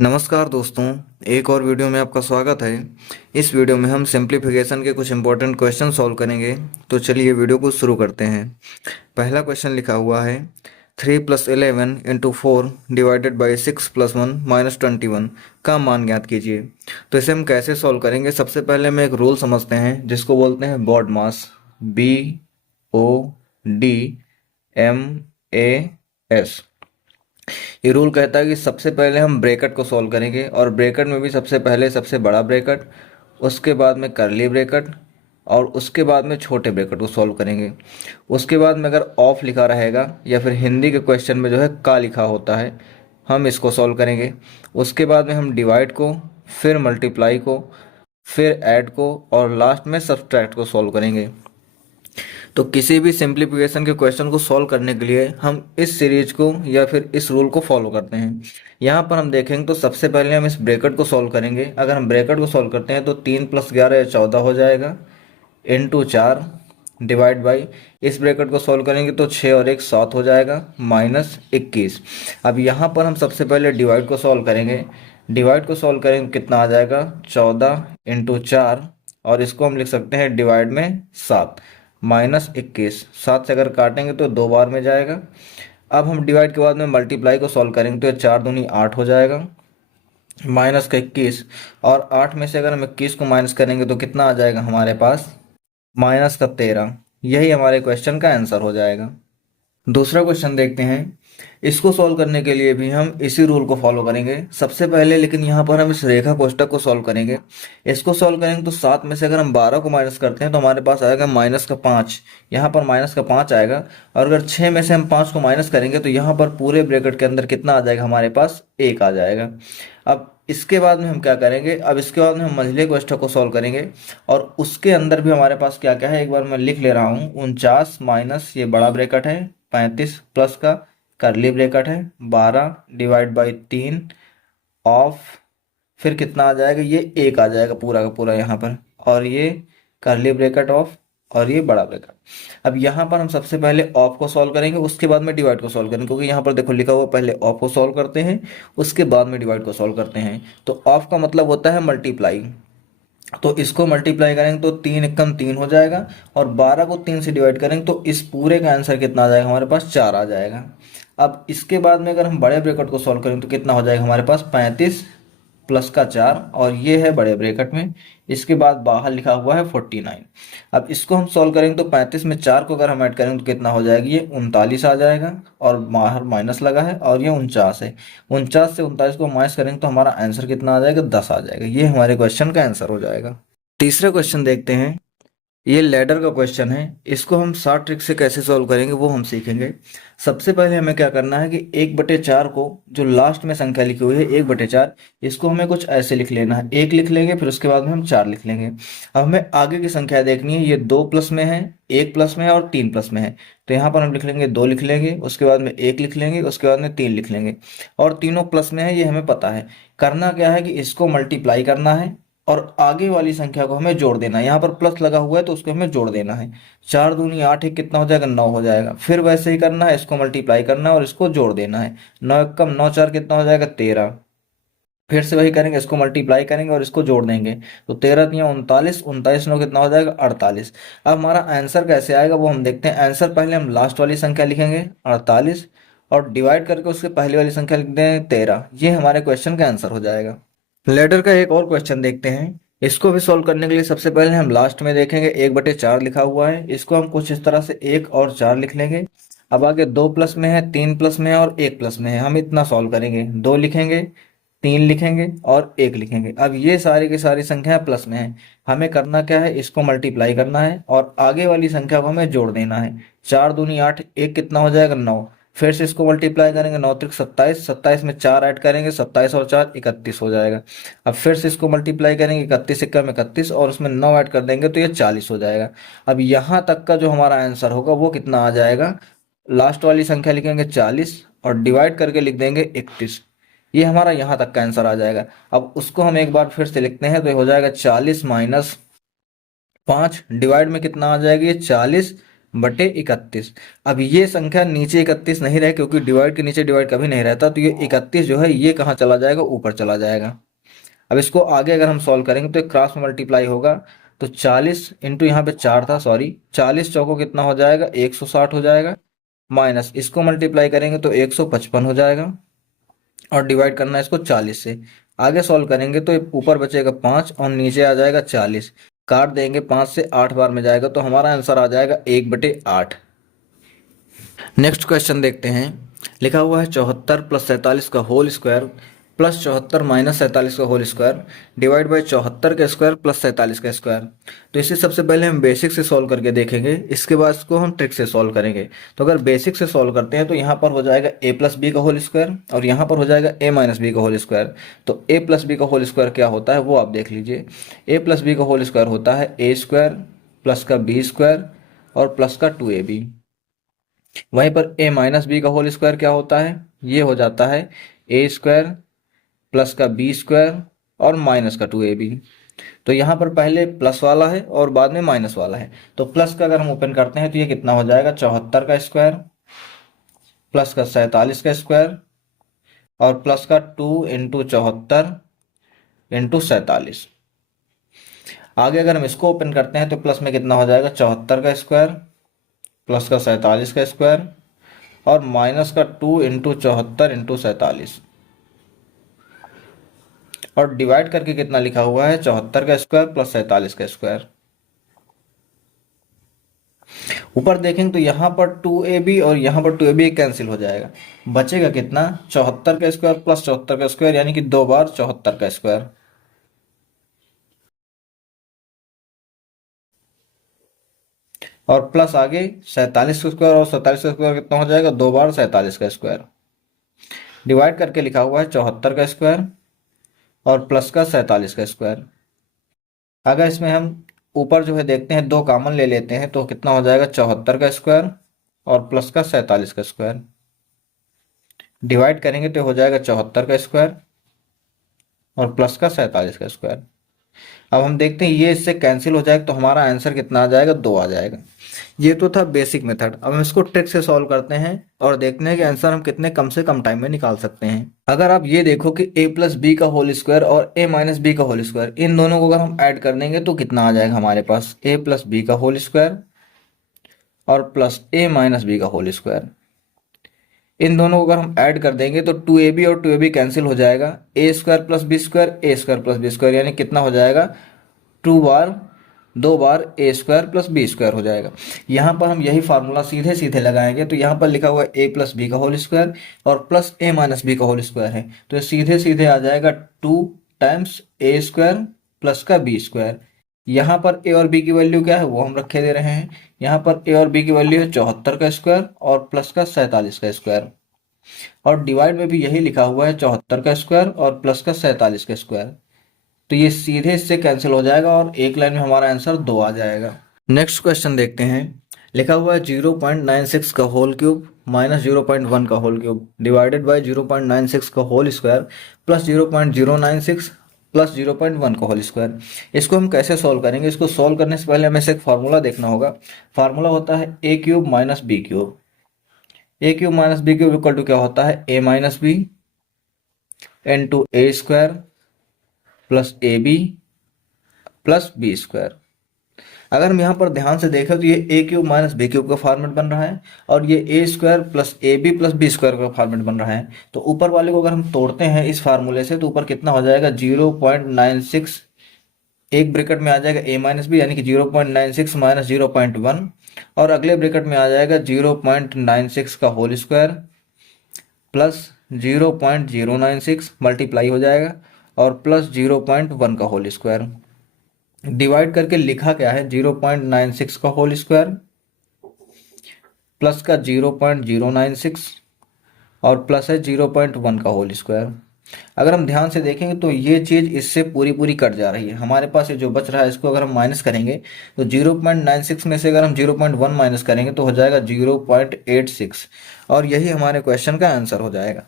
नमस्कार दोस्तों, एक और वीडियो में आपका स्वागत है। इस वीडियो में हम सिंप्लीफिकेशन के कुछ इंपॉर्टेंट क्वेश्चन सॉल्व करेंगे। तो चलिए वीडियो को शुरू करते हैं। पहला क्वेश्चन लिखा हुआ है 3+11 × 4 डिवाइडेड बाई 6+1 -21 का मान ज्ञात कीजिए। तो इसे हम कैसे सॉल्व करेंगे, सबसे पहले हम एक रूल समझते हैं जिसको बोलते हैं बॉड मास, BODMAS। ये रूल कहता है कि सबसे पहले हम ब्रैकेट को सॉल्व करेंगे और ब्रैकेट में भी सबसे पहले सबसे बड़ा ब्रैकेट, उसके बाद में करली ब्रैकेट और उसके बाद में छोटे ब्रैकेट को सॉल्व करेंगे। उसके बाद में अगर ऑफ लिखा रहेगा या फिर हिंदी के क्वेश्चन में जो है का लिखा होता है, हम इसको सॉल्व करेंगे। उसके बाद में हम डिवाइड को, फिर मल्टीप्लाई को, फिर ऐड को और लास्ट में सब्सट्रैक्ट को सॉल्व करेंगे। तो किसी भी सिंप्लीफिकेशन के क्वेश्चन को सॉल्व करने के लिए हम इस सीरीज को या फिर इस रूल को फॉलो करते हैं। यहाँ पर हम देखेंगे तो सबसे पहले हम इस ब्रैकेट को सॉल्व करेंगे। अगर हम ब्रैकेट को सॉल्व करते हैं तो 3+11 14 हो जाएगा, इंटू 4 डिवाइड बाई, इस ब्रैकेट को सॉल्व करेंगे तो 6 और 1 7 हो जाएगा, -21। अब यहाँ पर हम सबसे पहले डिवाइड को सॉल्व करेंगे। डिवाइड को सॉल्व करेंगे कितना आ जाएगा, 14 इंटू 4 और इसको हम लिख सकते हैं डिवाइड में 7, -21। 7 से अगर काटेंगे तो 2 बार में जाएगा। अब हम डिवाइड के बाद में मल्टीप्लाई को सॉल्व करेंगे तो 4 दूनी 8 हो जाएगा, -21। और 8 में से अगर हम 21 को माइनस करेंगे तो कितना आ जाएगा हमारे पास, -13। यही हमारे क्वेश्चन का आंसर हो जाएगा। दूसरा क्वेश्चन देखते हैं। इसको सॉल्व करने के लिए भी हम इसी रूल को फॉलो करेंगे सबसे पहले, लेकिन यहाँ पर हम इस रेखा कोष्ठक को सॉल्व करेंगे। इसको सॉल्व करेंगे तो 7 में से अगर हम 12 को माइनस करते हैं तो हमारे पास आएगा -5। यहाँ पर -5 आएगा। और अगर 6 में से हम 5 को माइनस करेंगे तो यहाँ पर पूरे ब्रैकेट के अंदर कितना आ जाएगा हमारे पास, 1 आ जाएगा। अब इसके बाद में हम क्या करेंगे, अब इसके बाद में हम मंझले कोष्ठक को सॉल्व करेंगे और उसके अंदर भी हमारे पास क्या क्या है एक बार मैं लिख ले रहा हूँ। 49 माइनस ये बड़ा ब्रैकेट है 35 प्लस का करली ब्रैकेट है 12 डिवाइड बाई 3 ऑफ, फिर कितना आ जाएगा, ये 1 आ जाएगा पूरा का पूरा यहाँ पर, और ये करली ब्रैकेट ऑफ और ये बड़ा ब्रैकेट। अब यहाँ पर हम सबसे पहले ऑफ को सॉल्व करेंगे, उसके बाद में डिवाइड को सॉल्व करेंगे, क्योंकि यहाँ पर देखो लिखा हुआ पहले ऑफ को सॉल्व करते हैं उसके बाद में डिवाइड को सॉल्व करते हैं। तो ऑफ का मतलब होता है मल्टीप्लाई। तो इसको मल्टीप्लाई करेंगे तो 3 एकम 3 हो जाएगा और 12 को 3 से डिवाइड करेंगे तो इस पूरे का आंसर कितना आ जाएगा हमारे पास, 4 आ जाएगा। अब इसके बाद में अगर हम बड़े ब्रैकेट को सॉल्व करेंगे तो कितना हो जाएगा हमारे पास, 35 प्लस का 4 और ये है बड़े ब्रैकेट में, इसके बाद बाहर लिखा हुआ है 49। अब इसको हम सॉल्व करेंगे तो 35 में 4 को अगर हम ऐड करेंगे तो कितना हो जाएगा, ये 39 आ जाएगा और बाहर माइनस लगा है और ये 49 है। 49 से 39 को माइनस करेंगे तो हमारा आंसर कितना आ जाएगा, 10 आ जाएगा। ये हमारे क्वेश्चन का आंसर हो जाएगा। तीसरा क्वेश्चन देखते हैं। ये लैडर का क्वेश्चन है। इसको हम 60 ट्रिक से कैसे सॉल्व करेंगे वो हम सीखेंगे। सबसे पहले हमें क्या करना है कि 1/4 को, जो लास्ट में संख्या लिखी हुई है 1/4, इसको हमें कुछ ऐसे लिख लेना है। 1 लिख लेंगे, फिर उसके बाद में हम 4 लिख लेंगे। अब हमें आगे की संख्या देखनी है। ये 2 प्लस में है, 1 प्लस में है और 3 प्लस में है। तो यहाँ पर हम लिख लेंगे 2 लिख लेंगे, उसके बाद में 1 लिख लेंगे, उसके बाद में 3 लिख लेंगे और तीनों प्लस में है, ये हमें पता है। करना क्या है कि इसको मल्टीप्लाई करना है और आगे वाली संख्या को हमें जोड़ देना है। यहाँ पर प्लस लगा हुआ है तो उसको हमें जोड़ देना है। 4 दूनी 8, एक कितना हो जाएगा, 9 हो जाएगा। फिर वैसे ही करना है, इसको मल्टीप्लाई करना है और इसको जोड़ देना है। 9 एकम 9, 4 कितना हो जाएगा, 13। फिर से वही करेंगे, इसको मल्टीप्लाई करेंगे और इसको जोड़ देंगे तो 13 तिया 39, 39 9 कितना हो जाएगा, 48। अब हमारा आंसर कैसे आएगा वो हम देखते हैं। आंसर पहले हम लास्ट वाली संख्या लिखेंगे 48 और डिवाइड करके उसके पहले वाली संख्या लिख दें 13। ये हमारे क्वेश्चन का आंसर हो जाएगा। लेटर का एक और क्वेश्चन देखते हैं। इसको भी सॉल्व करने के लिए सबसे पहले हम लास्ट में देखेंगे 1/4 लिखा हुआ है, इसको हम कुछ इस तरह से 1 और 4 लिख लेंगे। अब आगे 2 प्लस में है, 3 प्लस में है और 1 प्लस में है। हम इतना सॉल्व करेंगे, 2 लिखेंगे, 3 लिखेंगे और 1 लिखेंगे। अब ये सारी की सारी संख्या प्लस में है। हमें करना क्या है, इसको मल्टीप्लाई करना है और आगे वाली संख्या को हमें जोड़ देना है। 4 दूनी 8, 1 कितना हो जाएगा, 9। फिर से इसको मल्टीप्लाई करेंगे, 9 त्रिक 27, 27 में 4 ऐड करेंगे, 27 और 4 31 हो जाएगा। अब फिर से इसको मल्टीप्लाई करेंगे, 31 इक्का में 31 और उसमें 9 ऐड कर देंगे तो ये 40 हो जाएगा। अब यहाँ तक का जो हमारा आंसर होगा वो कितना आ जाएगा, लास्ट वाली संख्या लिखेंगे 40 और डिवाइड करके लिख देंगे 31। ये हमारा यहाँ तक का आंसर आ जाएगा। अब उसको हम एक बार फिर से लिखते हैं तो ये हो जाएगा 40 माइनस 5 डिवाइड में कितना आ जाएगा, ये 40 बटे 31। अब ये संख्या नीचे 31 नहीं रहे, क्योंकि डिवाइड के नीचे डिवाइड कभी नहीं रहता, तो ये 31 जो है ये कहाँ चला जाएगा, ऊपर चला जाएगा। अब इसको आगे अगर हम सॉल्व करेंगे तो क्रॉस में मल्टीप्लाई होगा, तो 40 इंटू यहाँ पे 4 था, सॉरी 40 चौको कितना हो जाएगा, 160 हो जाएगा, माइनस इसको मल्टीप्लाई करेंगे तो 155 हो जाएगा, और डिवाइड करना है इसको 40 से। आगे सॉल्व करेंगे तो ऊपर बचेगा 5 और नीचे आ जाएगा 40, काट देंगे 5 से 8 बार में जाएगा, तो हमारा आंसर आ जाएगा 1/8। नेक्स्ट क्वेश्चन देखते हैं। लिखा हुआ है 74 + 47 का होल स्क्वायर प्लस 74 - 47 का होल स्क्वायर डिवाइड बाई 74 का स्क्वायर प्लस 47 का स्क्वायर। तो इसे सबसे पहले हम बेसिक से सॉल्व करके देखेंगे, इसके बाद इसको हम ट्रिक से सॉल्व करेंगे। तो अगर बेसिक से सॉल्व करते हैं तो यहाँ पर हो जाएगा a + b का होल स्क्वायर और यहाँ पर हो जाएगा a - b का होल स्क्वायर। तो a + b का होल स्क्वायर क्या होता है वो आप देख लीजिए। a + b का होल स्क्वायर होता है a स्क्वायर प्लस का b स्क्वायर और प्लस का 2ab। वहीं पर a - b का होल स्क्वायर क्या होता है, ये हो जाता है a स्क्वायर प्लस का b स्क्वायर और माइनस का 2ab। तो यहाँ पर पहले प्लस वाला है और बाद में माइनस वाला है, तो प्लस का अगर हम ओपन करते हैं तो ये कितना हो जाएगा, 74 का स्क्वायर प्लस का 47 का स्क्वायर और प्लस का 2 × 74 × 47। आगे अगर हम इसको ओपन करते हैं तो प्लस में कितना हो जाएगा, 74 का स्क्वायर प्लस का 47 का स्क्वायर और माइनस का 2 × 74 × 47 और डिवाइड करके कितना लिखा हुआ है, 74 का स्क्वायर प्लस 47 का स्क्वायर। ऊपर देखेंगे तो यहाँ पर 2ab और यहाँ पर 2ab कैंसिल हो जाएगा, बचेगा कितना, 74 का स्क्वायर प्लस 74 का स्क्वायर, यानी कि 2 बार 74 का स्क्वायर और प्लस आगे 47 का स्क्वायर और 47 का स्क्वायर कितना हो जाएगा, 2 बार 47 का स्क्वायर। डिवाइड करके लिखा हुआ है 74 का स्क्वायर और प्लस का 47 का स्क्वायर। अगर इसमें हम ऊपर जो है देखते हैं 2 कॉमन ले लेते हैं तो कितना हो जाएगा, 74 का स्क्वायर और प्लस का 47 का स्क्वायर। डिवाइड करेंगे तो हो जाएगा 74 का स्क्वायर और प्लस का 47 का स्क्वायर। अब हम देखते हैं ये इससे कैंसिल हो जाएगा तो हमारा आंसर कितना आ जाएगा, 2 आ जाएगा। ये तो था बेसिक मेथड। अब हम इसको ट्रिक से सॉल्व करते हैं और देखते हैं कि आंसर हम कितने कम से कम टाइम में निकाल सकते हैं। अगर आप ये देखो कि a + b का होल स्क्वायर और a - b का होल स्क्वायर, इन दोनों को अगर हम ऐड कर देंगे तो कितना आ जाएगा हमारे पास, a + b का होल स्क्वायर और प्लस a - b का होल स्क्वायर। इन दोनों को अगर हम ऐड कर देंगे तो 2ab और 2ab कैंसिल हो जाएगा, a square plus b square a square plus b square, यानी कितना हो जाएगा, 2 बार a square plus b square हो जाएगा। यहाँ पर हम यही फार्मूला सीधे सीधे लगाएंगे, तो यहाँ पर लिखा हुआ है a + b का होल स्क्वायर और प्लस a - b का होल स्क्वायर है, तो सीधे सीधे आ जाएगा 2 टाइम्स a स्क्वायर प्लस का b स्क्वायर। यहाँ पर a और b की वैल्यू क्या है वो हम रखे दे रहे हैं। यहाँ पर a और b की वैल्यू है 74 का स्क्वायर और प्लस का 47 का स्क्वायर, और डिवाइड में भी यही लिखा हुआ है 74 का स्क्वायर और प्लस का 47 का स्क्वायर। तो ये सीधे इससे कैंसिल हो जाएगा और एक लाइन में हमारा आंसर 2 आ जाएगा। नेक्स्ट क्वेश्चन देखते हैं। लिखा हुआ है 0.96 का होल क्यूब माइनस 0.1 का होल क्यूब डिवाइडेड बाय 0.96 का होल स्क्वायर प्लस 0.096 प्लस 0.1 का होल स्क्वायर। इसको हम कैसे सॉल्व करेंगे, इसको सॉल्व करने से पहले हमें एक फार्मूला देखना होगा। फार्मूला होता है a cube minus b cube. a cube minus b cube equal to क्या होता है, a - b into a square plus ab plus b square. अगर हम यहाँ पर ध्यान से देखें तो ये a cube minus b cube का फॉर्मेट बन रहा है और ये a square plus ab plus b square का फॉर्मेट बन रहा है। तो ऊपर वाले को अगर हम तोड़ते हैं इस फार्मूले से तो ऊपर कितना हो जाएगा, 0.96, एक ब्रैकेट में आ जाएगा a - b यानी कि 0.96 माइनस 0.1 और अगले ब्रैकेट में आ जाएगा 0.96 का होल स्क्वायर प्लस 0.096 मल्टीप्लाई हो जाएगा और प्लस 0.1 का होल स्क्वायर। डिवाइड करके लिखा क्या है, 0.96 का होल स्क्वायर प्लस का 0.096 और प्लस है 0.1 का होल स्क्वायर। अगर हम ध्यान से देखेंगे तो ये चीज़ इससे पूरी पूरी कट जा रही है। हमारे पास ये जो बच रहा है इसको अगर हम माइनस करेंगे तो 0.96 में से अगर हम 0.1 माइनस करेंगे तो हो जाएगा 0.86 और यही हमारे क्वेश्चन का आंसर हो जाएगा।